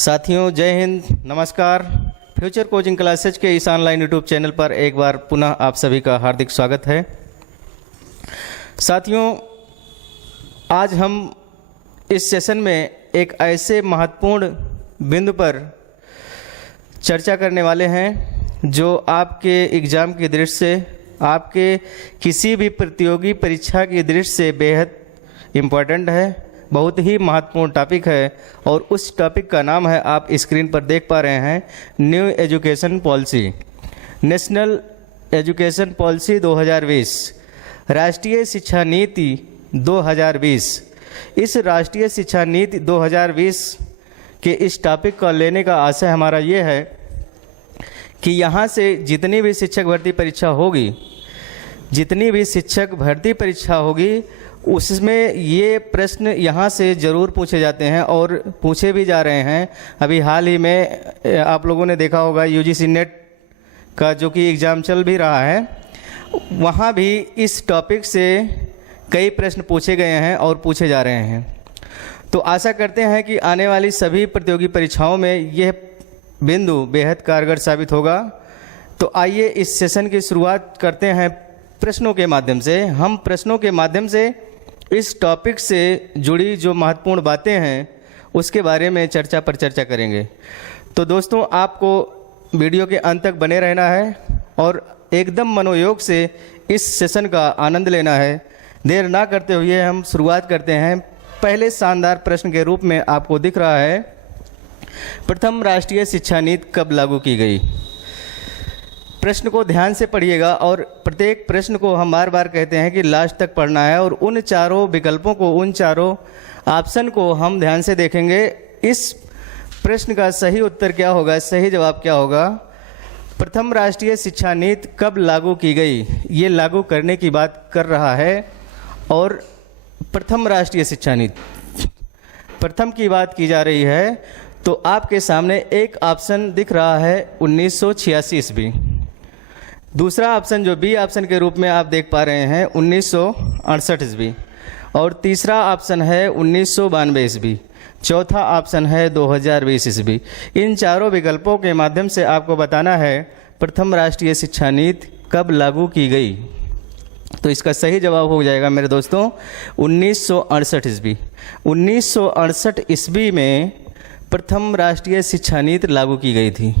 साथियों, जय हिंद, नमस्कार। फ्यूचर कोचिंग क्लासेज के इस ऑनलाइन यूट्यूब चैनल पर एक बार पुनः आप सभी का हार्दिक स्वागत है। साथियों, आज हम इस सेशन में एक ऐसे महत्वपूर्ण बिंदु पर चर्चा करने वाले हैं जो आपके एग्ज़ाम की दृष्टि से, आपके किसी भी प्रतियोगी परीक्षा की दृष्टि से बेहद इम्पोर्टेंट है, बहुत ही महत्वपूर्ण टॉपिक है। और उस टॉपिक का नाम है, आप स्क्रीन पर देख पा रहे हैं, new education policy, national education policy 2020, राष्ट्रीय शिक्षा नीति 2020। इस राष्ट्रीय शिक्षा नीति 2020 के इस टॉपिक का लेने का आशय हमारा ये है कि यहाँ से जितनी भी शिक्षक भर्ती परीक्षा होगी, जितनी भी शिक्षक भर्ती परीक्षा होगी, उसमें ये प्रश्न यहाँ से ज़रूर पूछे जाते हैं और पूछे भी जा रहे हैं। अभी हाल ही में आप लोगों ने देखा होगा यूजीसी नेट का जो कि एग्ज़ाम चल भी रहा है, वहाँ भी इस टॉपिक से कई प्रश्न पूछे गए हैं और पूछे जा रहे हैं। तो आशा करते हैं कि आने वाली सभी प्रतियोगी परीक्षाओं में यह बिंदु बेहद कारगर साबित होगा। तो आइए इस सेशन की शुरुआत करते हैं प्रश्नों के माध्यम से। हम प्रश्नों के माध्यम से इस टॉपिक से जुड़ी जो महत्वपूर्ण बातें हैं उसके बारे में चर्चा करेंगे। तो दोस्तों, आपको वीडियो के अंत तक बने रहना है और एकदम मनोयोग से इस सेशन का आनंद लेना है। देर ना करते हुए हम शुरुआत करते हैं। पहले शानदार प्रश्न के रूप में आपको दिख रहा है, प्रथम राष्ट्रीय शिक्षा नीति कब लागू की गई। प्रश्न को ध्यान से पढ़िएगा और प्रत्येक प्रश्न को हम बार बार कहते हैं कि लास्ट तक पढ़ना है और उन चारों विकल्पों को, उन चारों ऑप्शन को हम ध्यान से देखेंगे। इस प्रश्न का सही उत्तर क्या होगा, सही जवाब क्या होगा। प्रथम राष्ट्रीय शिक्षा नीति कब लागू की गई, ये लागू करने की बात कर रहा है। और प्रथम राष्ट्रीय शिक्षा नीति, प्रथम की बात की जा रही है। तो आपके सामने एक ऑप्शन दिख रहा है 1986 ईस्वी, दूसरा ऑप्शन जो बी ऑप्शन के रूप में आप देख पा रहे हैं 1968 ईस्वी, और तीसरा ऑप्शन है 1992 ईस्वी, चौथा ऑप्शन है 2020 ईस्वी। इन चारों विकल्पों के माध्यम से आपको बताना है प्रथम राष्ट्रीय शिक्षा नीति कब लागू की गई। तो इसका सही जवाब हो जाएगा मेरे दोस्तों 1968 ईस्वी। 1968 ईस्वी में प्रथम राष्ट्रीय शिक्षा नीति लागू की गई थी।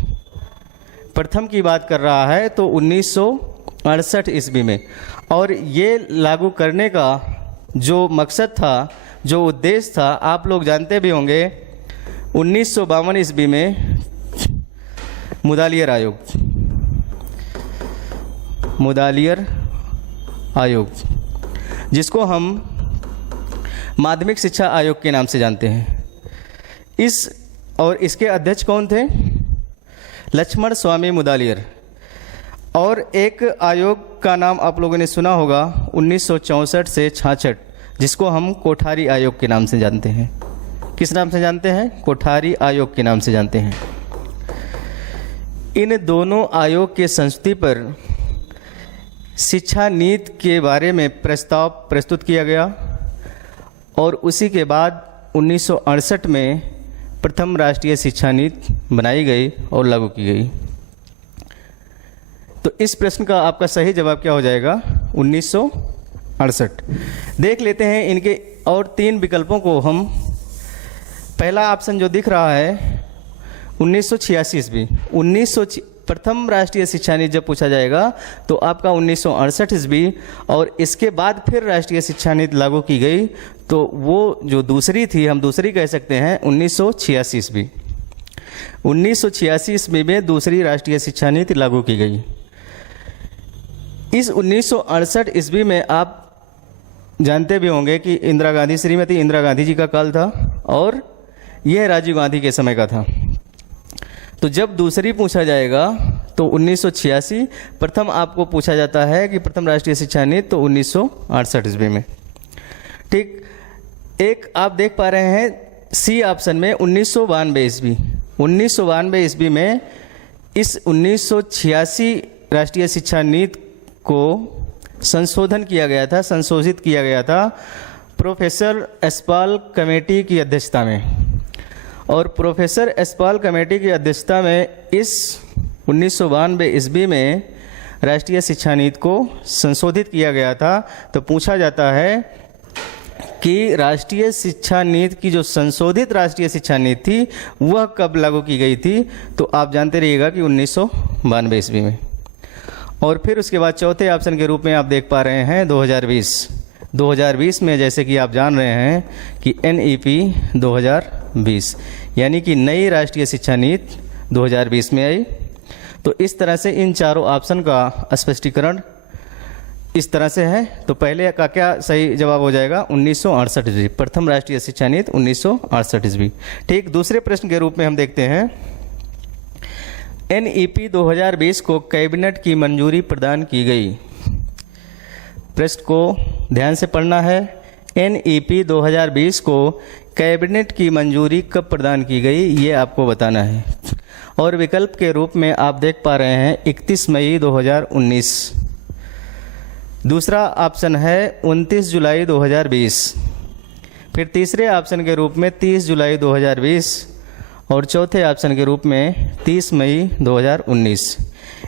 प्रथम की बात कर रहा है तो 1968 ईस्वी में। और ये लागू करने का जो मकसद था, जो उद्देश्य था, आप लोग जानते भी होंगे। 1952 ईस्वी में मुदालियर आयोग, जिसको हम माध्यमिक शिक्षा आयोग के नाम से जानते हैं, और इसके अध्यक्ष कौन थे, लक्ष्मण स्वामी मुदालियर। और एक आयोग का नाम आप लोगों ने सुना होगा 1964 से 66, जिसको हम कोठारी आयोग के नाम से जानते हैं। किस नाम से जानते हैं, कोठारी आयोग के नाम से जानते हैं। इन दोनों आयोग के संस्तुति पर शिक्षा नीति के बारे में प्रस्ताव प्रस्तुत किया गया और उसी के बाद 1968 में प्रथम राष्ट्रीय शिक्षा नीति बनाई गई और लागू की गई। तो इस प्रश्न का आपका सही जवाब क्या हो जाएगा, 1968। देख लेते हैं इनके और तीन विकल्पों को हम। पहला ऑप्शन जो दिख रहा है 1986 ईस्वी, प्रथम राष्ट्रीय शिक्षा नीति जब पूछा जाएगा तो आपका 1968 ईस्वी, और इसके बाद फिर राष्ट्रीय शिक्षा नीति लागू की गई तो वो जो दूसरी थी, हम दूसरी कह सकते हैं 1986 ईस्वी। 1986 ईस्वी में दूसरी राष्ट्रीय शिक्षा नीति लागू की गई। इस 1968 ईस्वी में आप जानते भी होंगे कि श्रीमती इंदिरा गांधी जी का काल था और यह राजीव गांधी के समय का था। तो जब दूसरी पूछा जाएगा तो 1986, प्रथम आपको पूछा जाता है कि प्रथम राष्ट्रीय शिक्षा नीति तो 1968 ईस्वी में। ठीक, एक आप देख पा रहे हैं सी ऑप्शन में 1992 ईस्वी। 1992 ईस्वी में इस 1986 राष्ट्रीय शिक्षा नीति को संशोधन किया गया था, संशोधित किया गया था प्रोफेसर एस्पाल कमेटी की अध्यक्षता में। और प्रोफेसर यशपाल कमेटी की अध्यक्षता में इस 1992 ईस्वी में राष्ट्रीय शिक्षा नीति को संशोधित किया गया था। तो पूछा जाता है कि राष्ट्रीय शिक्षा नीति की जो संशोधित राष्ट्रीय शिक्षा नीति थी वह कब लागू की गई थी, तो आप जानते रहिएगा कि 1992 ईस्वी में। और फिर उसके बाद चौथे ऑप्शन के रूप में आप देख पा रहे हैं 2020 में, जैसे कि आप जान रहे हैं कि NEP 2020 यानी कि नई राष्ट्रीय शिक्षा नीति 2020 में आई। तो इस तरह से इन चारों ऑप्शन का स्पष्टीकरण इस तरह से है। तो पहले का क्या सही जवाब हो जाएगा? 1968 ईस्वी, प्रथम राष्ट्रीय शिक्षा नीति 1968 ईस्वी। ठीक, दूसरे प्रश्न के रूप में हम देखते हैं NEP 2020 को कैबिनेट की मंजूरी प्रदान की गई। प्रश्न को ध्यान से पढ़ना है। NEP 2020 को कैबिनेट की मंजूरी कब प्रदान की गई, ये आपको बताना है। और विकल्प के रूप में आप देख पा रहे हैं 31 मई 2019। दूसरा ऑप्शन है 29 जुलाई 2020। फिर तीसरे ऑप्शन के रूप में 30 जुलाई 2020 और चौथे ऑप्शन के रूप में 30 मई 2019।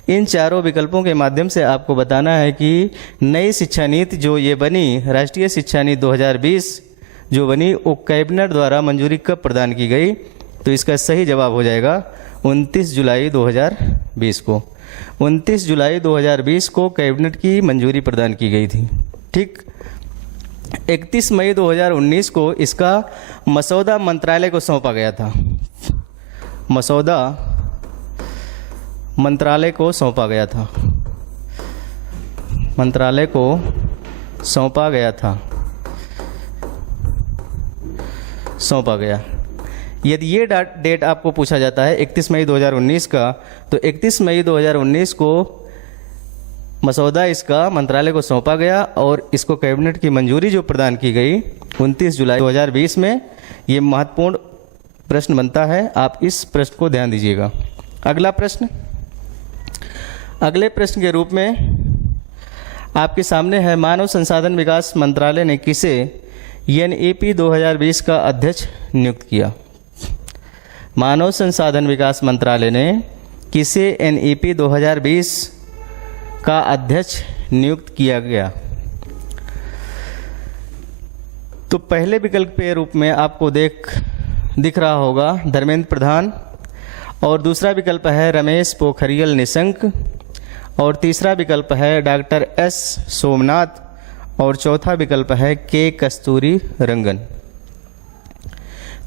इन चारों विकल्पों के माध्यम से आपको बताना है कि नई शिक्षा नीति जो ये बनी, राष्ट्रीय शिक्षा नीति 2020 जो बनी, वो कैबिनेट द्वारा मंजूरी कब प्रदान की गई। तो इसका सही जवाब हो जाएगा 29 जुलाई 2020 को। 29 जुलाई 2020 को कैबिनेट की मंजूरी प्रदान की गई थी। ठीक, 31 मई 2019 को इसका मसौदा मंत्रालय को सौंपा गया था। मसौदा मंत्रालय को सौंपा गया था, मंत्रालय को सौंपा गया था, सौंपा गया। यदि ये डेट आपको पूछा जाता है 31 मई 2019 का, तो 31 मई 2019 को मसौदा इसका मंत्रालय को सौंपा गया और इसको कैबिनेट की मंजूरी जो प्रदान की गई 29 जुलाई 2020 में। ये महत्वपूर्ण प्रश्न बनता है, आप इस प्रश्न को ध्यान दीजिएगा। अगला प्रश्न, अगले प्रश्न के रूप में आपके सामने है मानव संसाधन विकास मंत्रालय ने किसे NEP 2020 का अध्यक्ष नियुक्त किया। मानव संसाधन विकास मंत्रालय ने किसे NEP 2020 का अध्यक्ष नियुक्त किया गया। तो पहले विकल्प के रूप में आपको दिख रहा होगा धर्मेंद्र प्रधान, और दूसरा विकल्प है रमेश पोखरियाल निशंक, और तीसरा विकल्प है डॉक्टर S सोमनाथ, और चौथा विकल्प है K कस्तूरी रंगन।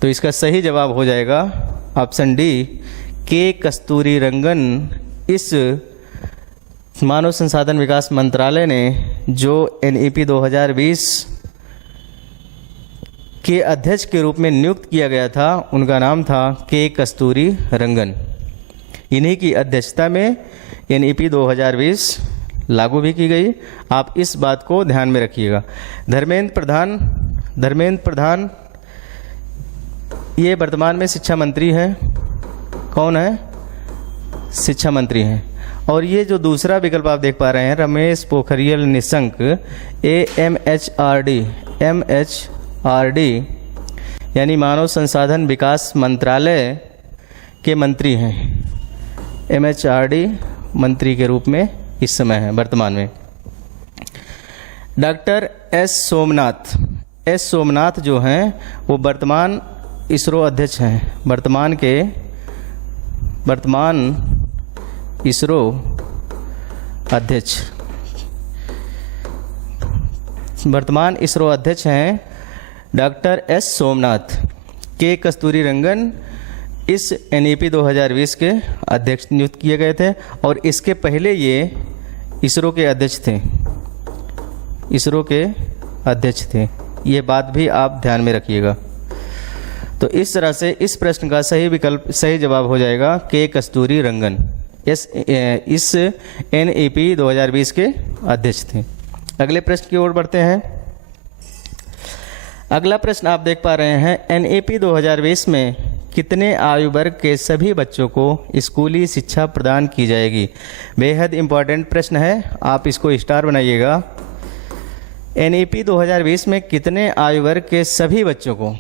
तो इसका सही जवाब हो जाएगा ऑप्शन डी, K कस्तूरी रंगन। इस मानव संसाधन विकास मंत्रालय ने जो NEP 2020 के अध्यक्ष के रूप में नियुक्त किया गया था, उनका नाम था K कस्तूरी रंगन। इन्हीं की अध्यक्षता में NEP 2020 लागू भी की गई। आप इस बात को ध्यान में रखिएगा। धर्मेंद्र प्रधान ये वर्तमान में शिक्षा मंत्री हैं। कौन है? शिक्षा मंत्री हैं। और ये जो दूसरा विकल्प आप देख पा रहे हैं रमेश पोखरियाल निशंक, MHRD यानी मानव संसाधन विकास मंत्रालय के मंत्री हैं। MHRD मंत्री के रूप में इस समय है वर्तमान में। डॉक्टर S सोमनाथ जो हैं वो वर्तमान इसरो अध्यक्ष हैं। वर्तमान इसरो अध्यक्ष हैं डॉक्टर S सोमनाथ। K कस्तूरी रंगन इस NEP 2020 के अध्यक्ष नियुक्त किए गए थे और इसके पहले ये इसरो के अध्यक्ष थे। ये बात भी आप ध्यान में रखिएगा। तो इस तरह से इस प्रश्न का सही जवाब हो जाएगा K कस्तूरी रंगन। इस NEP 2020 के अध्यक्ष थे। अगले प्रश्न की ओर बढ़ते हैं। अगला प्रश्न आप देख पा रहे हैं NEP 2020 में कितने आयु वर्ग के सभी बच्चों को स्कूली शिक्षा प्रदान की जाएगी। बेहद इम्पॉर्टेंट प्रश्न है, आप इसको स्टार बनाइएगा। NEP 2020 में कितने आयु वर्ग के सभी बच्चों को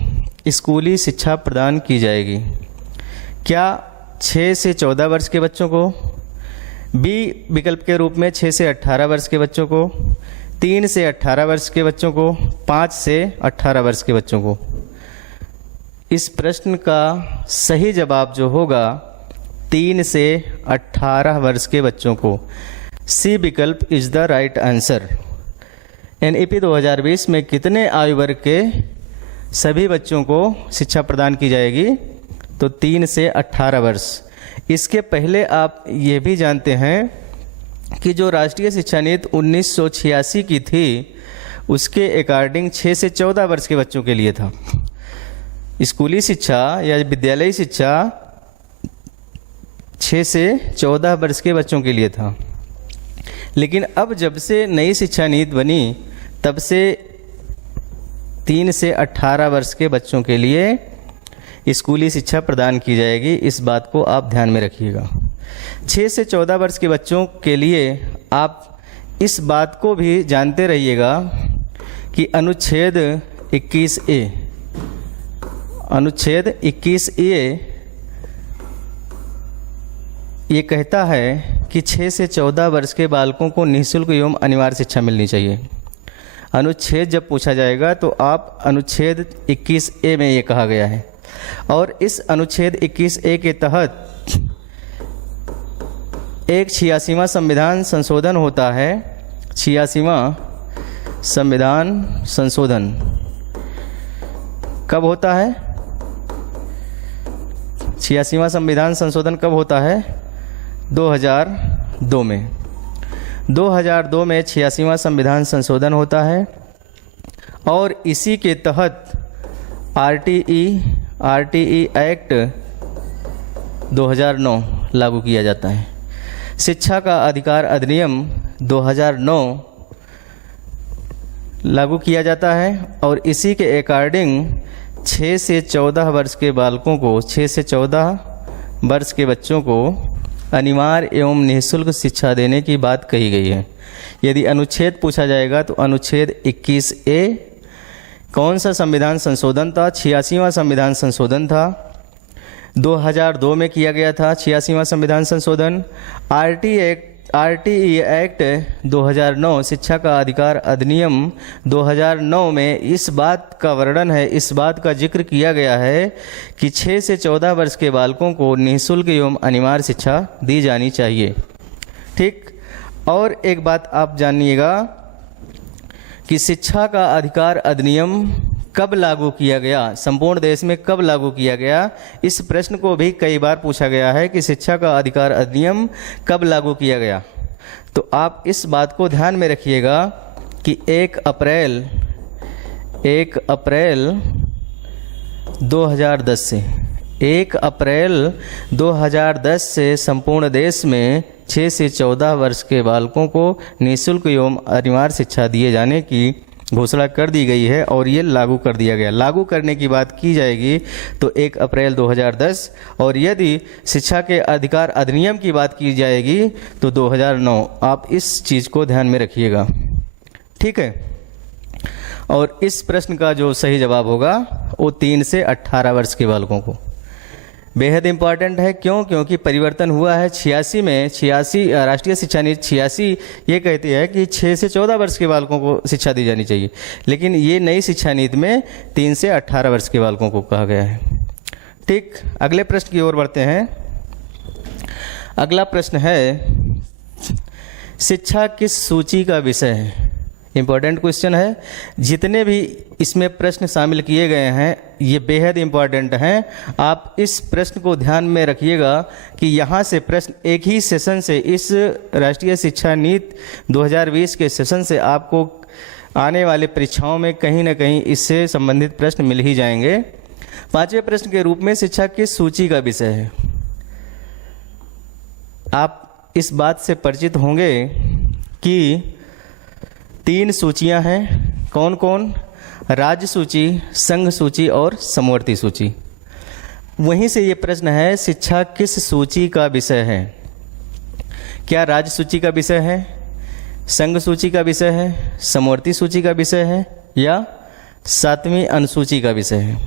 स्कूली शिक्षा प्रदान की जाएगी? क्या 6 से 14 वर्ष के बच्चों को, बी विकल्प के रूप में 6 से 18 वर्ष के बच्चों को, 3 से 18 वर्ष के बच्चों को, 5 से 18 वर्ष के बच्चों को? इस प्रश्न का सही जवाब जो होगा 3 से 18 वर्ष के बच्चों को। सी विकल्प is the right answer. NEP 2020 में कितने आयु वर्ग के सभी बच्चों को शिक्षा प्रदान की जाएगी? तो 3 से 18 वर्ष। इसके पहले आप ये भी जानते हैं कि जो राष्ट्रीय शिक्षा नीति 1986 की थी उसके अकॉर्डिंग 6 से 14 वर्ष के बच्चों के लिए था। स्कूली शिक्षा या विद्यालयी शिक्षा 6 से 14 वर्ष के बच्चों के लिए था, लेकिन अब जब से नई शिक्षा नीति बनी तब से 3 से 18 वर्ष के बच्चों के लिए स्कूली शिक्षा प्रदान की जाएगी। इस बात को आप ध्यान में रखिएगा। 6 से 14 वर्ष के बच्चों के लिए आप इस बात को भी जानते रहिएगा कि अनुच्छेद 21A ये कहता है कि 6 से 14 वर्ष के बालकों को निःशुल्क एवं अनिवार्य शिक्षा मिलनी चाहिए। अनुच्छेद जब पूछा जाएगा तो आप अनुच्छेद 21A में ये कहा गया है, और इस अनुच्छेद 21A के तहत एक 86वां संविधान संशोधन होता है। 86वां संविधान संशोधन कब होता है? 86वां संविधान संशोधन कब होता है? 2002 में। 2002 में 86वां संविधान संशोधन होता है और इसी के तहत आरटीई एक्ट 2009 लागू किया जाता है। शिक्षा का अधिकार अधिनियम 2009 लागू किया जाता है और इसी के अकॉर्डिंग 6 से 14 वर्ष के बालकों को, 6 से 14 वर्ष के बच्चों को अनिवार्य एवं निःशुल्क शिक्षा देने की बात कही गई है। यदि अनुच्छेद पूछा जाएगा तो अनुच्छेद 21A कौन सा संविधान संशोधन था? 86वां संविधान संशोधन था, 2002 में किया गया था 86वां संविधान संशोधन। आरटीई एक्ट 2009 शिक्षा का अधिकार अधिनियम 2009 में इस बात का वर्णन है, इस बात का जिक्र किया गया है कि 6 से 14 वर्ष के बालकों को निःशुल्क एवं अनिवार्य शिक्षा दी जानी चाहिए। ठीक, और एक बात आप जानिएगा कि शिक्षा का अधिकार अधिनियम कब लागू किया गया, संपूर्ण देश में कब लागू किया गया? इस प्रश्न को भी कई बार पूछा गया है कि शिक्षा का अधिकार अधिनियम कब लागू किया गया। तो आप इस बात को ध्यान में रखिएगा कि 1 अप्रैल 2010 से संपूर्ण देश में 6 से 14 वर्ष के बालकों को निःशुल्क एवं अनिवार्य शिक्षा दिए जाने की घोषणा कर दी गई है और ये लागू कर दिया गया। लागू करने की बात की जाएगी तो 1 अप्रैल 2010, और यदि शिक्षा के अधिकार अधिनियम की बात की जाएगी तो 2009। आप इस चीज़ को ध्यान में रखिएगा, ठीक है। और इस प्रश्न का जो सही जवाब होगा वो 3 से 18 वर्ष के बालकों को। बेहद इम्पॉर्टेंट है, क्यों? क्योंकि परिवर्तन हुआ है 86 में। 86 राष्ट्रीय शिक्षा नीति 86 ये कहती है कि 6 से 14 वर्ष के बालकों को शिक्षा दी जानी चाहिए, लेकिन ये नई शिक्षा नीति में 3 से 18 वर्ष के बालकों को कहा गया है। ठीक, अगले प्रश्न की ओर बढ़ते हैं। अगला प्रश्न है, शिक्षा किस सूची का विषय है? इम्पॉर्टेंट क्वेश्चन है। जितने भी इसमें प्रश्न शामिल किए गए हैं ये बेहद इम्पॉर्टेंट हैं। आप इस प्रश्न को ध्यान में रखिएगा कि यहाँ से प्रश्न एक ही सेशन से, इस राष्ट्रीय शिक्षा नीति 2020 के सेशन से आपको आने वाले परीक्षाओं में कहीं ना कहीं इससे संबंधित प्रश्न मिल ही जाएंगे। 5वें प्रश्न के रूप में शिक्षा किस सूची का विषय है? आप इस बात से परिचित होंगे कि 3 सूचियां हैं। कौन कौन? राज्य सूची, संघ सूची और समवर्ती सूची। वहीं से ये प्रश्न है, शिक्षा किस सूची का विषय है? क्या राज्य सूची का विषय है, संघ सूची का विषय है, समवर्ती सूची का विषय है या 7वीं अनुसूची का विषय है?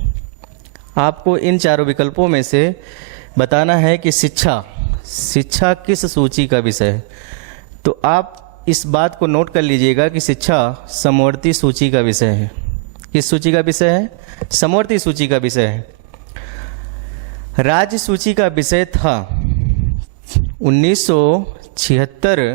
आपको इन चारों विकल्पों में से बताना है कि शिक्षा किस सूची का विषय है। तो आप इस बात को नोट कर लीजिएगा कि शिक्षा समवर्ती सूची का विषय है। किस सूची का विषय है? समवर्ती सूची का विषय है। राज्य सूची का विषय था 1976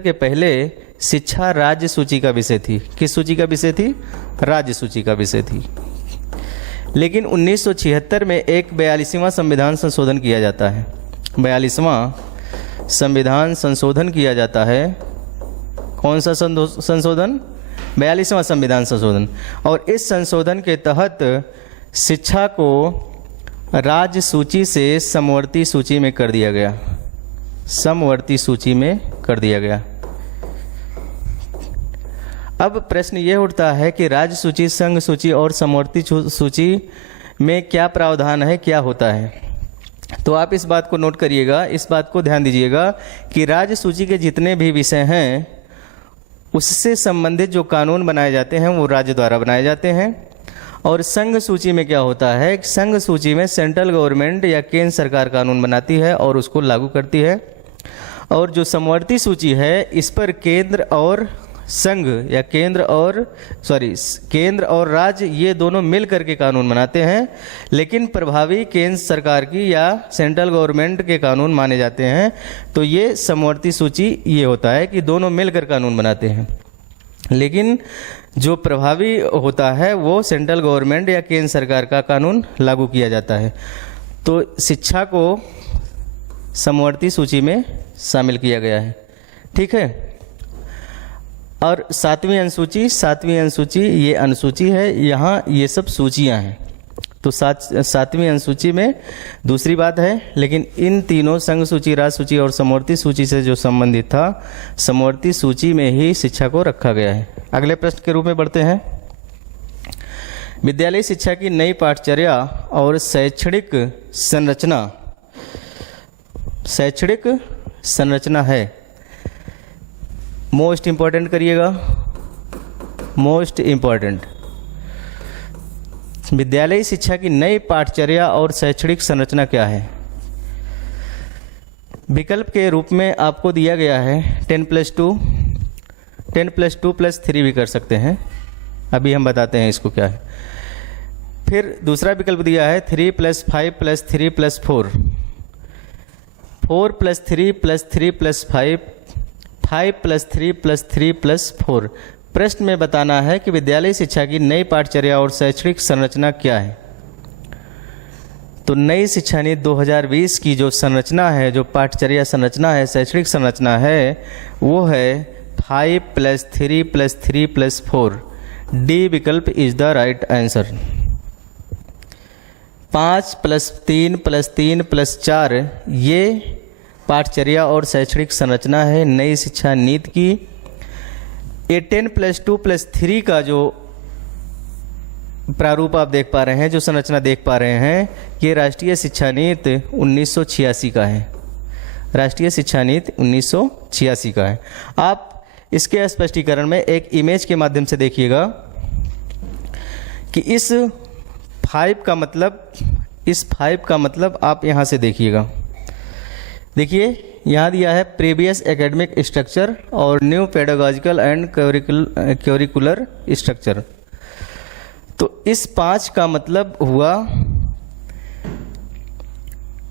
के पहले शिक्षा राज्य सूची का विषय थी। किस सूची का विषय थी? राज्य सूची का विषय थी। लेकिन 1976 में एक 42वां संविधान संशोधन किया जाता है। 42वां संविधान संशोधन किया जाता है। कौन सा संशोधन? 42वां संविधान संशोधन। और इस संशोधन के तहत शिक्षा को राज्य सूची से समवर्ती सूची में कर दिया गया। समवर्ती सूची में कर दिया गया। अब प्रश्न ये उठता है कि राज्य सूची, संघ सूची और समवर्ती सूची में क्या प्रावधान है, क्या होता है? तो आप इस बात को नोट करिएगा, इस बात को ध्यान दीजिएगा कि राज्य सूची के जितने भी विषय हैं उससे संबंधित जो कानून बनाए जाते हैं वो राज्य द्वारा बनाए जाते हैं। और संघ सूची में क्या होता है? संघ सूची में सेंट्रल गवर्नमेंट या केंद्र सरकार कानून बनाती है और उसको लागू करती है। और जो समवर्ती सूची है इस पर केंद्र और राज्य ये दोनों मिल करके कानून बनाते हैं। लेकिन प्रभावी केंद्र सरकार की या सेंट्रल गवर्नमेंट के कानून माने जाते हैं। तो ये समवर्ती सूची ये होता है कि दोनों मिलकर कानून बनाते हैं। लेकिन जो प्रभावी होता है वो सेंट्रल गवर्नमेंट या केंद्र सरकार का कानून लागू किया जाता है। तो शिक्षा को समवर्ती सूची में शामिल किया गया है। ठीक है। और सातवीं अनुसूची ये अनुसूची है, यहाँ ये सब सूचियाँ हैं। तो सातवीं अनुसूची में दूसरी बात है। लेकिन इन तीनों संघ सूची, राज्य सूची और समवर्ती सूची से जो संबंधित था, समवर्ती सूची में ही शिक्षा को रखा गया है। अगले प्रश्न के रूप में बढ़ते हैं। विद्यालय शिक्षा की नई पाठचर्या और शैक्षणिक संरचना है। मोस्ट इम्पॉर्टेंट करिएगा, मोस्ट इम्पॉर्टेंट। विद्यालय शिक्षा की नई पाठचर्या और शैक्षणिक संरचना क्या है? विकल्प के रूप में आपको दिया गया है 10+2, 10+2+3 भी कर सकते हैं। अभी हम बताते हैं इसको क्या है। फिर दूसरा विकल्प दिया है 3+5+3+4, 4+3+3+5, 5+3+3+4। प्रश्न में बताना है कि विद्यालय शिक्षा की नई पाठचर्या और शैक्षणिक संरचना क्या है। तो नई शिक्षा नीति 2020 की जो संरचना है, जो पाठचर्या संरचना है, शैक्षणिक संरचना है, वो है 5+3+3+4। डी विकल्प इज द राइट आंसर। 5+3+3+4 ये पाठचर्या और शैक्षणिक संरचना है नई शिक्षा नीति की। ये 10+2+3 का जो प्रारूप आप देख पा रहे हैं, जो संरचना देख पा रहे हैं, ये राष्ट्रीय शिक्षा नीति 1986 का है। राष्ट्रीय शिक्षा नीति 1986 का है। आप इसके स्पष्टीकरण में एक इमेज के माध्यम से देखिएगा कि इस 5 का मतलब आप यहाँ से देखिएगा। देखिए यहाँ दिया है प्रीवियस एकेडमिक स्ट्रक्चर और new pedagogical and curricular structure. तो इस 5 का मतलब हुआ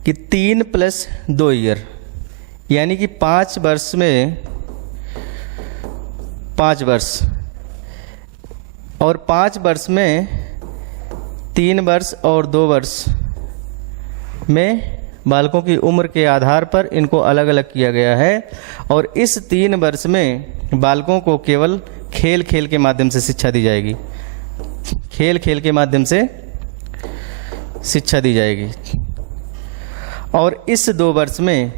कि 3+2 ईयर, यानी कि 5 वर्ष में 5 वर्ष, और 5 वर्ष में 3 वर्ष और 2 वर्ष में बालकों की उम्र के आधार पर इनको अलग अलग किया गया है। और इस 3 वर्ष में बालकों को केवल खेल खेल के माध्यम से शिक्षा दी जाएगी। खेल खेल के माध्यम से शिक्षा दी जाएगी। और इस 2 वर्ष में,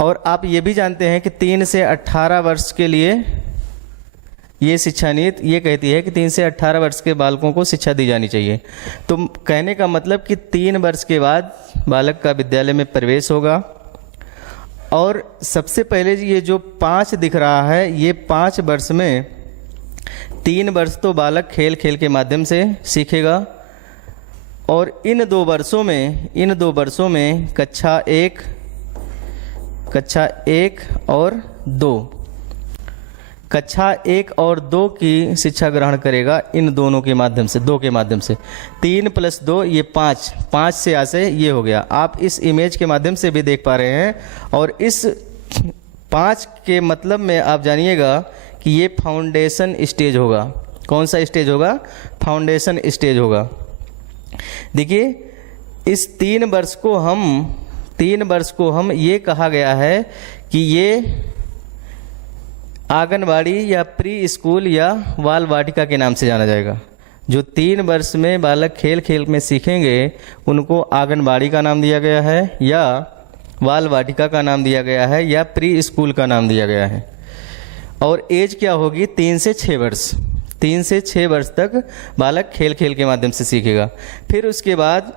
और आप ये भी जानते हैं कि 3 से 18 वर्ष के लिए ये शिक्षा नीति ये कहती है कि 3 से 18 वर्ष के बालकों को शिक्षा दी जानी चाहिए। तो कहने का मतलब कि 3 वर्ष के बाद बालक का विद्यालय में प्रवेश होगा और सबसे पहले ये जो 5 दिख रहा है, ये 5 वर्ष में 3 वर्ष तो बालक खेल खेल के माध्यम से सीखेगा, और इन 2 वर्षों में कक्षा 1 और 2 की शिक्षा ग्रहण करेगा इन दोनों के माध्यम से, 2 के माध्यम से। 3 + 2 ये 5 से आशय ये हो गया। आप इस इमेज के माध्यम से भी देख पा रहे हैं। और इस 5 के मतलब में आप जानिएगा कि ये फाउंडेशन स्टेज होगा। कौन सा स्टेज होगा? फाउंडेशन स्टेज होगा। देखिए, इस 3 वर्ष को हम ये कहा गया है कि ये आंगनबाड़ी या प्री स्कूल या बाल वाटिका के नाम से जाना जाएगा। जो 3 वर्ष में बालक खेल खेल में सीखेंगे उनको आंगनबाड़ी का नाम दिया गया है, या बाल वाटिका का नाम दिया गया है, या प्री स्कूल का नाम दिया गया है। और एज क्या होगी? 3 से 6 वर्ष। 3 से 6 वर्ष तक बालक खेल खेल के माध्यम से सीखेगा। फिर उसके बाद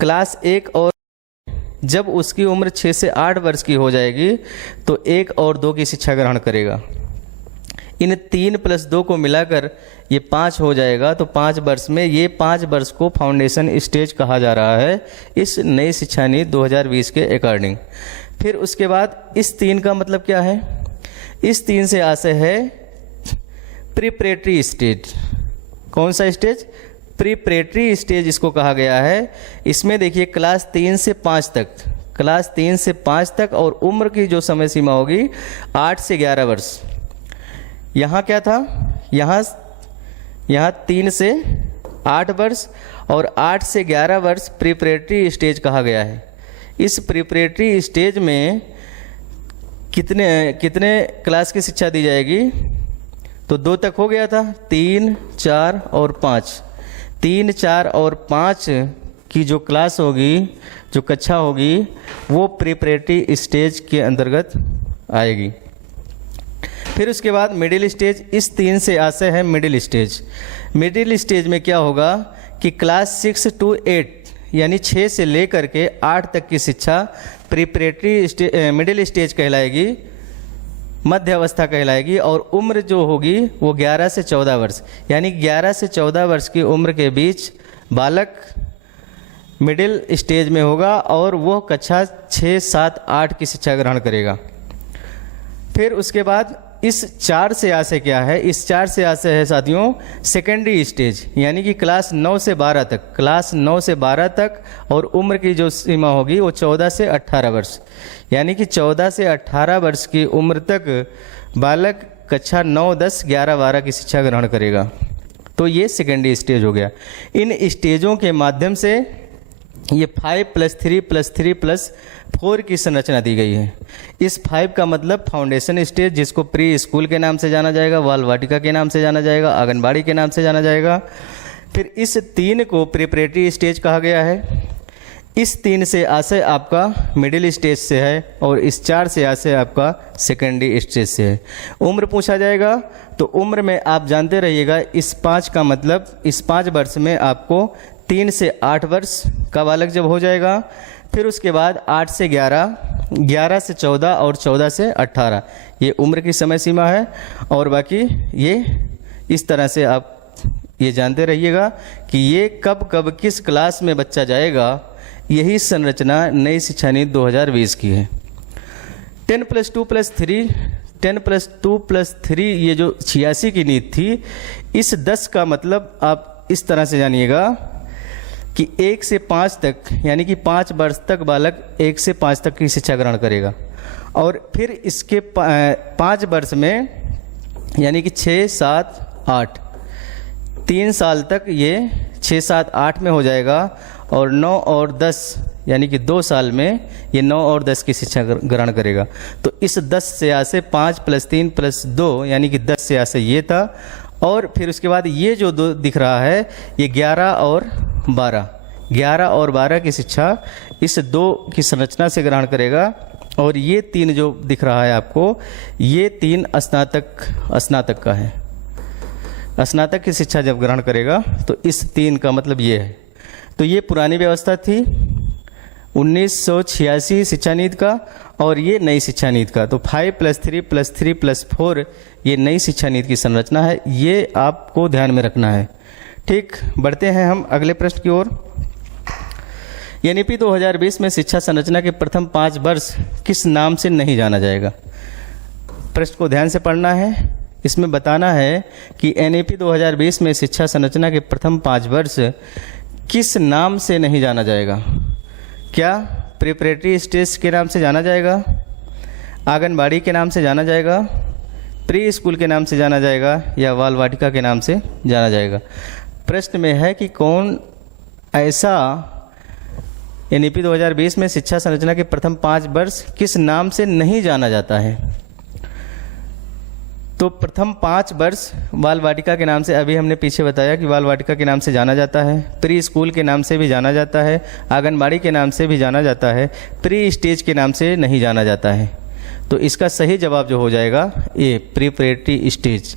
क्लास 1 और जब उसकी उम्र 6 से 8 वर्ष की हो जाएगी तो 1 और 2 की शिक्षा ग्रहण करेगा। इन 3 + 2 को मिलाकर ये 5 हो जाएगा। तो 5 वर्ष में ये 5 वर्ष को फाउंडेशन स्टेज कहा जा रहा है इस नई शिक्षा नीति 2020 के अकॉर्डिंग। फिर उसके बाद इस 3 का मतलब क्या है? इस 3 से आशय है प्रिपरेटरी स्टेज। कौन सा स्टेज? प्रिपरेटरी स्टेज इसको कहा गया है। इसमें देखिए क्लास 3 से 5 तक और उम्र की जो समय सीमा होगी 8 से 11 वर्ष। यहाँ क्या था? यहाँ 3 से 8 वर्ष और 8 से 11 वर्ष प्रिपरेटरी स्टेज कहा गया है। इस प्रिपरेटरी स्टेज में कितने क्लास की शिक्षा दी जाएगी? तो 2 तक हो गया था, 3, 4 और 5। 3, 4 और 5 की जो क्लास होगी, जो कक्षा होगी, वो प्रिपरेटरी स्टेज के अंतर्गत आएगी। फिर उसके बाद मिडिल स्टेज। इस 3 से आशय है मिडिल स्टेज। मिडिल स्टेज में क्या होगा कि क्लास 6 to 8 यानी 6 से लेकर के 8 तक की शिक्षा प्रिपरेटरी मिडिल स्टेज कहलाएगी, मध्य अवस्था कहलाएगी। और उम्र जो होगी वो 11 से 14 वर्ष, यानी 11 से 14 वर्ष की उम्र के बीच बालक मिडिल स्टेज में होगा और वो कक्षा 6, 7, 8 की शिक्षा ग्रहण करेगा। फिर उसके बाद इस 4 से आशय क्या है? इस 4 से आशय है साथियों सेकेंडरी स्टेज, यानी कि क्लास 9 से 12 तक और उम्र की जो सीमा होगी वो 14 से 18 वर्ष, यानी कि 14 से 18 वर्ष की उम्र तक बालक कक्षा 9, 10, 11, 12 की शिक्षा ग्रहण करेगा। तो ये सेकेंडरी स्टेज हो गया। इन स्टेजों के माध्यम से ये 5 + 3 + 3 + 4 की संरचना दी गई है। इस 5 का मतलब फाउंडेशन स्टेज, जिसको प्री स्कूल के नाम से जाना जाएगा, बाल वाटिका के नाम से जाना जाएगा, आंगनबाड़ी के नाम से जाना जाएगा। फिर इस 3 को प्रिपरेटरी स्टेज कहा गया है। इस 3 से आशय आपका मिडिल स्टेज से है और इस 4 से आशय आपका सेकेंडरी स्टेज से है। उम्र पूछा जाएगा तो उम्र में आप जानते रहिएगा, इस 5 का मतलब इस 5 वर्ष में आपको 3 से 8 वर्ष का बालक जब हो जाएगा, फिर उसके बाद 8 से 11, 11 से 14 और 14 से 18 ये उम्र की समय सीमा है। और बाकी ये इस तरह से आप ये जानते रहिएगा कि ये कब कब किस क्लास में बच्चा जाएगा। यही संरचना नई शिक्षा नीति 2020 की है। 10 + 2 + 3 ये जो 86 की नीति थी, इस 10 का मतलब आप इस तरह से जानिएगा कि 1 से 5 तक, यानी कि 5 वर्ष तक बालक 1 से 5 तक की शिक्षा ग्रहण करेगा। और फिर इसके 5 वर्ष में यानी कि 6, 7, 8 3 साल तक ये 6, 7, 8 में हो जाएगा। और 9 और 10 यानी कि 2 साल में ये 9 और 10 की शिक्षा ग्रहण करेगा। तो इस 10 से आशय 5 + 3 + 2 यानी कि 10 से आशय ये था। और फिर उसके बाद ये जो 2 दिख रहा है ये 11 और 12 की शिक्षा इस 2 की संरचना से ग्रहण करेगा। और ये 3 जो दिख रहा है आपको, ये 3 स्नातक का है। स्नातक की शिक्षा जब ग्रहण करेगा तो इस 3 का मतलब ये है। तो ये पुरानी व्यवस्था थी 1986 शिक्षा नीति का। और ये नई शिक्षा नीति का। तो 5+3+3+4 ये नई शिक्षा नीति की संरचना है, ये आपको ध्यान में रखना है। ठीक, बढ़ते हैं हम अगले प्रश्न की ओर। एनईपी 2020 में शिक्षा संरचना के प्रथम 5 वर्ष किस नाम से नहीं जाना जाएगा? प्रश्न को ध्यान से पढ़ना है। इसमें बताना है कि एनईपी 2020 में शिक्षा संरचना के प्रथम 5 वर्ष किस नाम से नहीं जाना जाएगा? क्या प्रिपरेटरी स्टेज के नाम से जाना जाएगा, आंगनबाड़ी के नाम से जाना जाएगा, प्री स्कूल के नाम से जाना जाएगा, या बाल वाटिका के नाम से जाना जाएगा? प्रश्न में है कि कौन ऐसा एनईपी 2020 में शिक्षा संरचना के प्रथम 5 वर्ष किस नाम से नहीं जाना जाता है? तो प्रथम 5 वर्ष बाल वाटिका के नाम से, अभी हमने पीछे बताया कि बाल वाटिका के नाम से जाना जाता है, प्री स्कूल के नाम से भी जाना जाता है, आंगनबाड़ी के नाम से भी जाना जाता है, प्री स्टेज के नाम से नहीं जाना जाता है। तो इसका सही जवाब जो हो जाएगा ये प्रिपरेटरी स्टेज।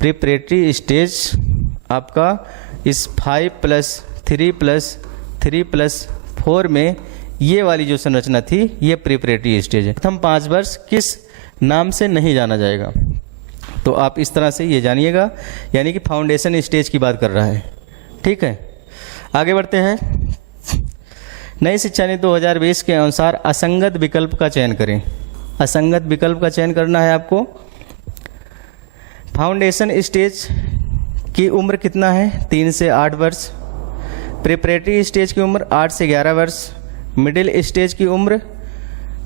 प्रिपरेटरी स्टेज आपका इस 5+3+3+4 में ये वाली जो संरचना थी ये प्रिपरेटरी स्टेज है। प्रथम 5 वर्ष किस नाम से नहीं जाना जाएगा? तो आप इस तरह से ये जानिएगा, यानी कि फाउंडेशन स्टेज की बात कर रहा है। ठीक है, आगे बढ़ते हैं। नई शिक्षा नीति 2020 के अनुसार असंगत विकल्प का चयन करें। असंगत विकल्प का चयन करना है आपको। फाउंडेशन स्टेज की उम्र कितना है? 3 से 8 वर्ष। प्रिपरेटरी स्टेज की उम्र 8 से 11 वर्ष। मिडिल स्टेज की उम्र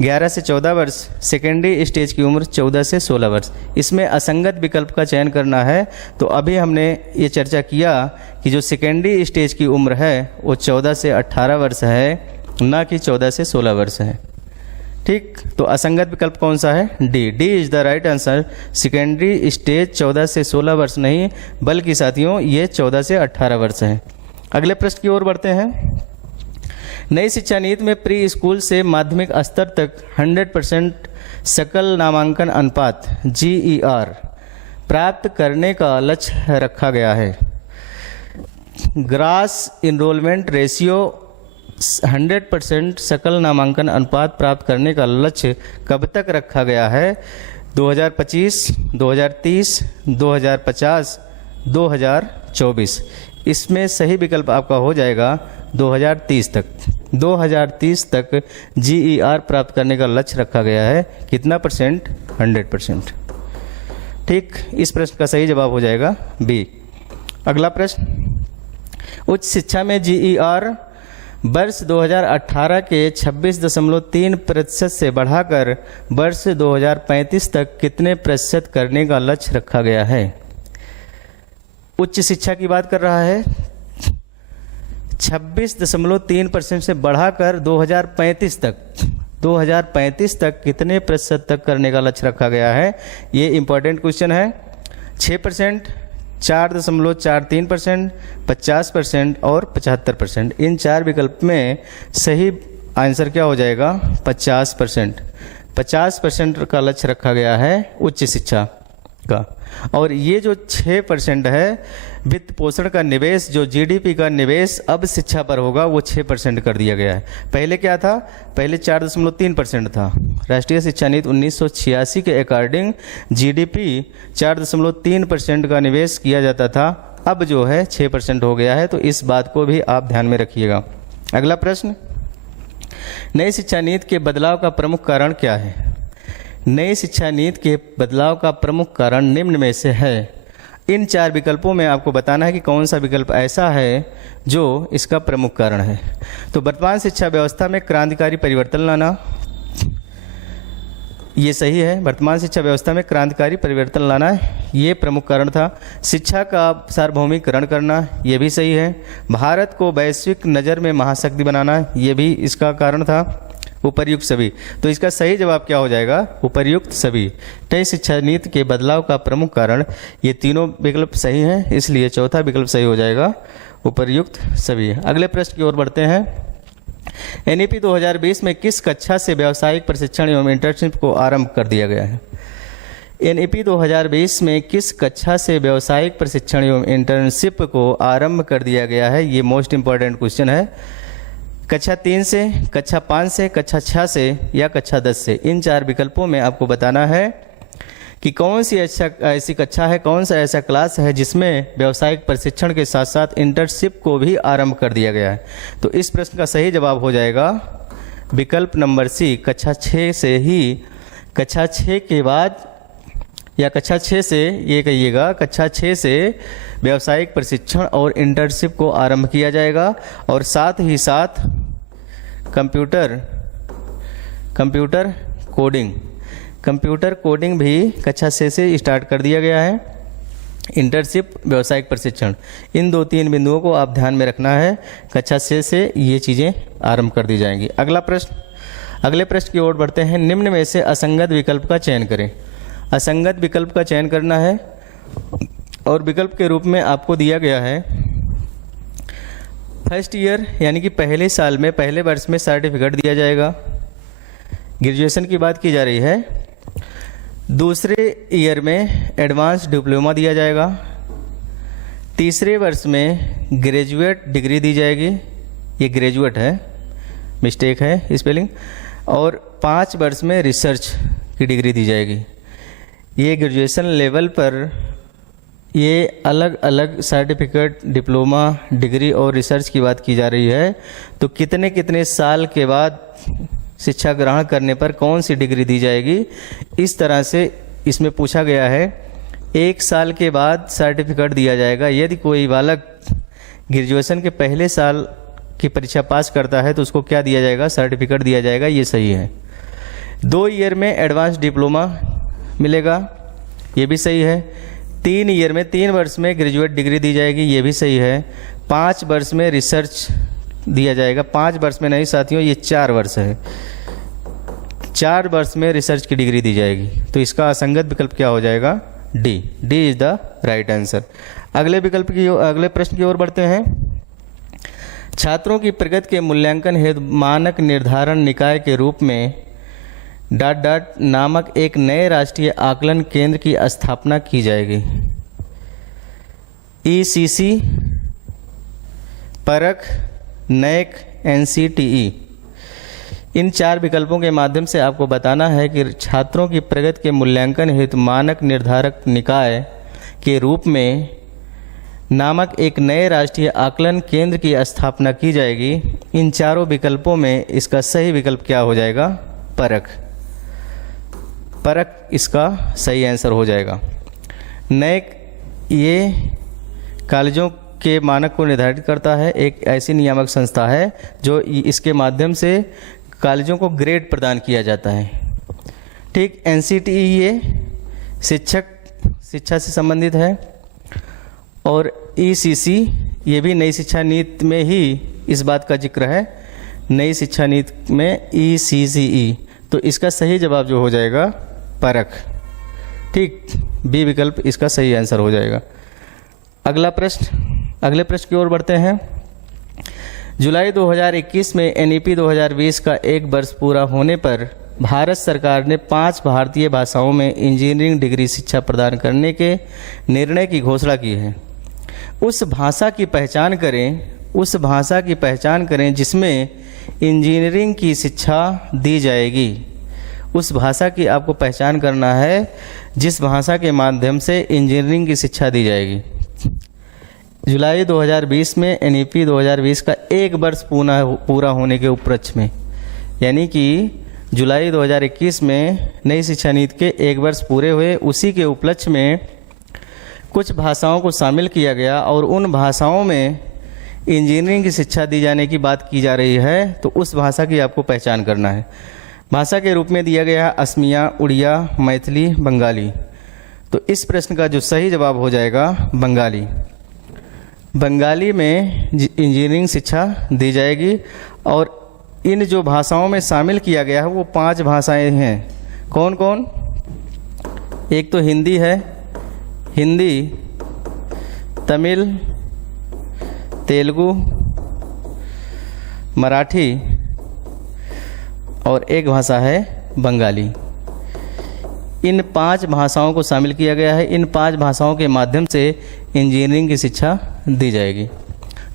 11 से 14 वर्ष। सेकेंडरी स्टेज की उम्र 14 से 16 वर्ष। इसमें असंगत विकल्प का चयन करना है। तो अभी हमने ये चर्चा किया कि जो सेकेंडरी स्टेज की उम्र है वो 14 से 18 वर्ष है, ना कि 14 से 16 वर्ष है। ठीक, तो असंगत विकल्प कौन सा है? D. D is the right answer. Secondary stage 14 से 16 वर्ष नहीं, बल्कि साथियों ये 14 से 18 वर्ष है। अगले प्रश्न की ओर बढ़ते हैं। नई शिक्षा नीति में प्री स्कूल से माध्यमिक स्तर तक 100% सकल नामांकन अनुपात GER प्राप्त करने का लक्ष्य रखा गया है। ग्रास इनरोलमेंट रेशियो 100% सकल नामांकन अनुपात प्राप्त करने का लक्ष्य कब तक रखा गया है? 2025, 2030, 2050, 2024। इसमें सही विकल्प आपका हो जाएगा 2030 तक। 2030 तक GER प्राप्त करने का लक्ष्य रखा गया है। कितना परसेंट? 100%। ठीक, इस प्रश्न का सही जवाब हो जाएगा बी। अगला प्रश्न, उच्च शिक्षा में GER वर्ष 2018 के 26.3% से बढ़ाकर वर्ष 2035 तक कितने प्रतिशत करने का लक्ष्य रखा गया है? उच्च शिक्षा की बात कर रहा है। 26.3% से बढ़ाकर 2035 तक कितने प्रतिशत तक करने का लक्ष्य रखा गया है? ये इंपॉर्टेंट क्वेश्चन है। 6%, 4.43%, 50% और 75%। इन 4 विकल्प में सही आंसर क्या हो जाएगा? 50%। 50% का लक्ष्य रखा गया है उच्च शिक्षा का। और ये जो 6% है वित्त पोषण का निवेश, जो GDP का निवेश अब शिक्षा पर होगा, वो 6% कर दिया गया है। पहले क्या था? पहले 4.3% था। राष्ट्रीय शिक्षा नीति 1986 के अकॉर्डिंग GDP 4.3% का निवेश किया जाता था, अब जो है 6% हो गया है। तो इस बात को भी आप ध्यान में रखिएगा। अगला प्रश्न, नई शिक्षा नीति के बदलाव का प्रमुख कारण क्या है? नई शिक्षा नीति के बदलाव का प्रमुख कारण निम्न में से है। इन 4 विकल्पों में आपको बताना है कि कौन सा विकल्प ऐसा है जो इसका प्रमुख कारण है। तो वर्तमान शिक्षा व्यवस्था में क्रांतिकारी परिवर्तन लाना, ये सही है। वर्तमान शिक्षा व्यवस्था में क्रांतिकारी परिवर्तन लाना ये प्रमुख कारण था। शिक्षा का सार्वभौमिकरण करना, ये भी सही है। भारत को वैश्विक नज़र में महाशक्ति बनाना, ये भी इसका कारण था। उपर्युक्त सभी, तो इसका सही जवाब क्या हो जाएगा? उपर्युक्त सभी। नई शिक्षा नीति के बदलाव का प्रमुख कारण, ये तीनों विकल्प सही हैं, इसलिए चौथा विकल्प सही हो जाएगा उपर्युक्त सभी। अगले प्रश्न की ओर बढ़ते हैं। एनईपी 2020 में किस कक्षा से व्यावसायिक प्रशिक्षण एवं इंटर्नशिप को आरंभ कर दिया गया है? एनईपी 2020 में किस कक्षा से व्यावसायिक प्रशिक्षण एवं इंटर्नशिप को आरंभ कर दिया गया है? ये मोस्ट इंपॉर्टेंट क्वेश्चन है। कक्षा 3 से, कक्षा 5 से, कक्षा 6 से या कक्षा 10 से। इन 4 विकल्पों में आपको बताना है कि कौन सी ऐसी कक्षा है, कौन सा ऐसा क्लास है जिसमें व्यावसायिक प्रशिक्षण के साथ साथ इंटर्नशिप को भी आरंभ कर दिया गया है। तो इस प्रश्न का सही जवाब हो जाएगा विकल्प नंबर सी, कक्षा 6 से ही, कक्षा 6 के बाद या कक्षा 6 से, ये कहिएगा कक्षा 6 से व्यावसायिक प्रशिक्षण और इंटर्नशिप को आरंभ किया जाएगा। और साथ ही साथ कंप्यूटर कोडिंग भी कक्षा 6 से स्टार्ट कर दिया गया है। इंटर्नशिप, व्यावसायिक प्रशिक्षण, इन 2-3 बिंदुओं को आप ध्यान में रखना है। कक्षा 6 से ये चीज़ें आरंभ कर दी जाएंगी। अगले प्रश्न की ओर बढ़ते हैं। निम्न में से असंगत विकल्प का चयन करें। असंगत विकल्प का चयन करना है और विकल्प के रूप में आपको दिया गया है फर्स्ट ईयर यानी कि पहले साल में, पहले वर्ष में सर्टिफिकेट दिया जाएगा। ग्रेजुएशन की बात की जा रही है। दूसरे ईयर में एडवांस डिप्लोमा दिया जाएगा। तीसरे वर्ष में ग्रेजुएट डिग्री दी जाएगी, ये ग्रेजुएट है, मिस्टेक है स्पेलिंग। और 5 वर्ष में रिसर्च की डिग्री दी जाएगी। ये ग्रेजुएशन लेवल पर ये अलग अलग सर्टिफिकेट, डिप्लोमा, डिग्री और रिसर्च की बात की जा रही है। तो कितने कितने साल के बाद शिक्षा ग्रहण करने पर कौन सी डिग्री दी जाएगी, इस तरह से इसमें पूछा गया है। 1 साल के बाद सर्टिफिकेट दिया जाएगा। यदि कोई बालक ग्रेजुएशन के पहले साल की परीक्षा पास करता है तो उसको क्या दिया जाएगा, सर्टिफिकेट दिया जाएगा, ये सही है। 2 ईयर में एडवांस डिप्लोमा मिलेगा, ये भी सही है। 3 ईयर में, 3 वर्ष में ग्रेजुएट डिग्री दी जाएगी, ये भी सही है। 5 वर्ष में रिसर्च दिया जाएगा। 5 वर्ष में नहीं साथियों, ये 4 वर्ष है। 4 वर्ष में रिसर्च की डिग्री दी जाएगी। तो इसका असंगत विकल्प क्या हो जाएगा, D is the right answer. अगले प्रश्न की ओर बढ़ते हैं। छात्रों की प्रगति के मूल्यांकन हेतु मानक निर्धारण निकाय के रूप में ... नामक एक नए राष्ट्रीय आकलन केंद्र की स्थापना की जाएगी। ECC, परख, नैक, NCTE। इन 4 विकल्पों के माध्यम से आपको बताना है कि छात्रों की प्रगति के मूल्यांकन हेतु मानक निर्धारक निकाय के रूप में नामक एक नए राष्ट्रीय आकलन केंद्र की स्थापना की जाएगी। इन 4 विकल्पों में इसका सही विकल्प क्या हो जाएगा, परख इसका सही आंसर हो जाएगा। नैक ये कॉलेजों के मानक को निर्धारित करता है, एक ऐसी नियामक संस्था है जो इसके माध्यम से कॉलेजों को ग्रेड प्रदान किया जाता है। ठीक, NCTE ये शिक्षा से संबंधित है। और ECC ये भी नई शिक्षा नीति में ही इस बात का जिक्र है, नई शिक्षा नीति में ECCE। तो इसका सही जवाब जो हो जाएगा, परख। ठीक, बी विकल्प इसका सही आंसर हो जाएगा। अगले प्रश्न की ओर बढ़ते हैं। जुलाई 2021 में NEP 2020 का 1 वर्ष पूरा होने पर भारत सरकार ने 5 भारतीय भाषाओं में इंजीनियरिंग डिग्री शिक्षा प्रदान करने के निर्णय की घोषणा की है। उस भाषा की पहचान करें जिसमें इंजीनियरिंग की शिक्षा दी जाएगी। उस भाषा की आपको पहचान करना है जिस भाषा के माध्यम से इंजीनियरिंग की शिक्षा दी जाएगी। जुलाई 2020 में NEP 2020 का 1 वर्ष पूरा होने के उपलक्ष्य में, यानी कि जुलाई 2021 में नई शिक्षा नीति के 1 वर्ष पूरे हुए, उसी के उपलक्ष्य में कुछ भाषाओं को शामिल किया गया और उन भाषाओं में इंजीनियरिंग की शिक्षा दी जाने की बात की जा रही है। तो उस भाषा की आपको पहचान करना है। भाषा के रूप में दिया गया है असमिया, उड़िया, मैथिली, बंगाली। तो इस प्रश्न का जो सही जवाब हो जाएगा, बंगाली। बंगाली में इंजीनियरिंग शिक्षा दी जाएगी। और इन जो भाषाओं में शामिल किया गया है वो 5 भाषाएं हैं। कौन कौन? एक तो हिंदी है, हिंदी, तमिल, तेलुगु, मराठी और एक भाषा है बंगाली। इन 5 भाषाओं को शामिल किया गया है। इन 5 भाषाओं के माध्यम से इंजीनियरिंग की शिक्षा दी जाएगी।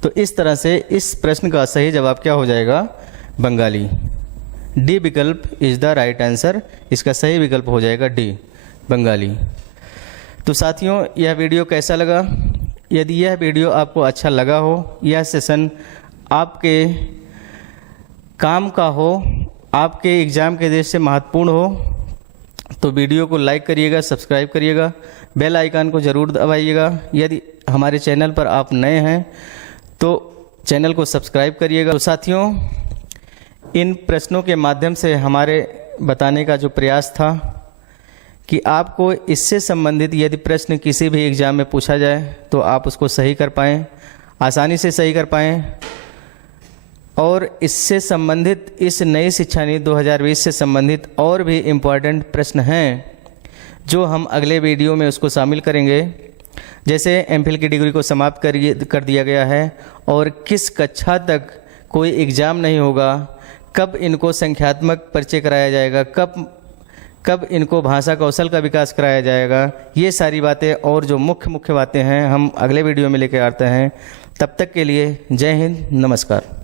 तो इस तरह से इस प्रश्न का सही जवाब क्या हो जाएगा? बंगाली। डी विकल्प इज द राइट आंसर। इसका सही विकल्प हो जाएगा डी, बंगाली। तो साथियों, यह वीडियो कैसा लगा? यदि यह वीडियो आपको अच्छा लगा हो, यह सेशन आपके काम का हो, आपके एग्ज़ाम के दृष्टि से महत्वपूर्ण हो, तो वीडियो को लाइक करिएगा, सब्सक्राइब करिएगा, बेल आइकन को ज़रूर दबाइएगा। यदि हमारे चैनल पर आप नए हैं तो चैनल को सब्सक्राइब करिएगा। तो साथियों, इन प्रश्नों के माध्यम से हमारे बताने का जो प्रयास था कि आपको इससे संबंधित यदि प्रश्न किसी भी एग्ज़ाम में पूछा जाए तो आप उसको सही कर पाएँ, आसानी से सही कर पाएँ। और इससे संबंधित इस नई शिक्षा नीति 2020 से संबंधित और भी इम्पॉर्टेंट प्रश्न हैं जो हम अगले वीडियो में उसको शामिल करेंगे। जैसे एमफिल की डिग्री को समाप्त कर दिया गया है और किस कक्षा तक कोई एग्ज़ाम नहीं होगा, कब इनको संख्यात्मक परिचय कराया जाएगा, कब इनको भाषा कौशल का विकास कराया जाएगा, ये सारी बातें और जो मुख्य बातें हैं हम अगले वीडियो में लेकर आते हैं। तब तक के लिए जय हिंद, नमस्कार।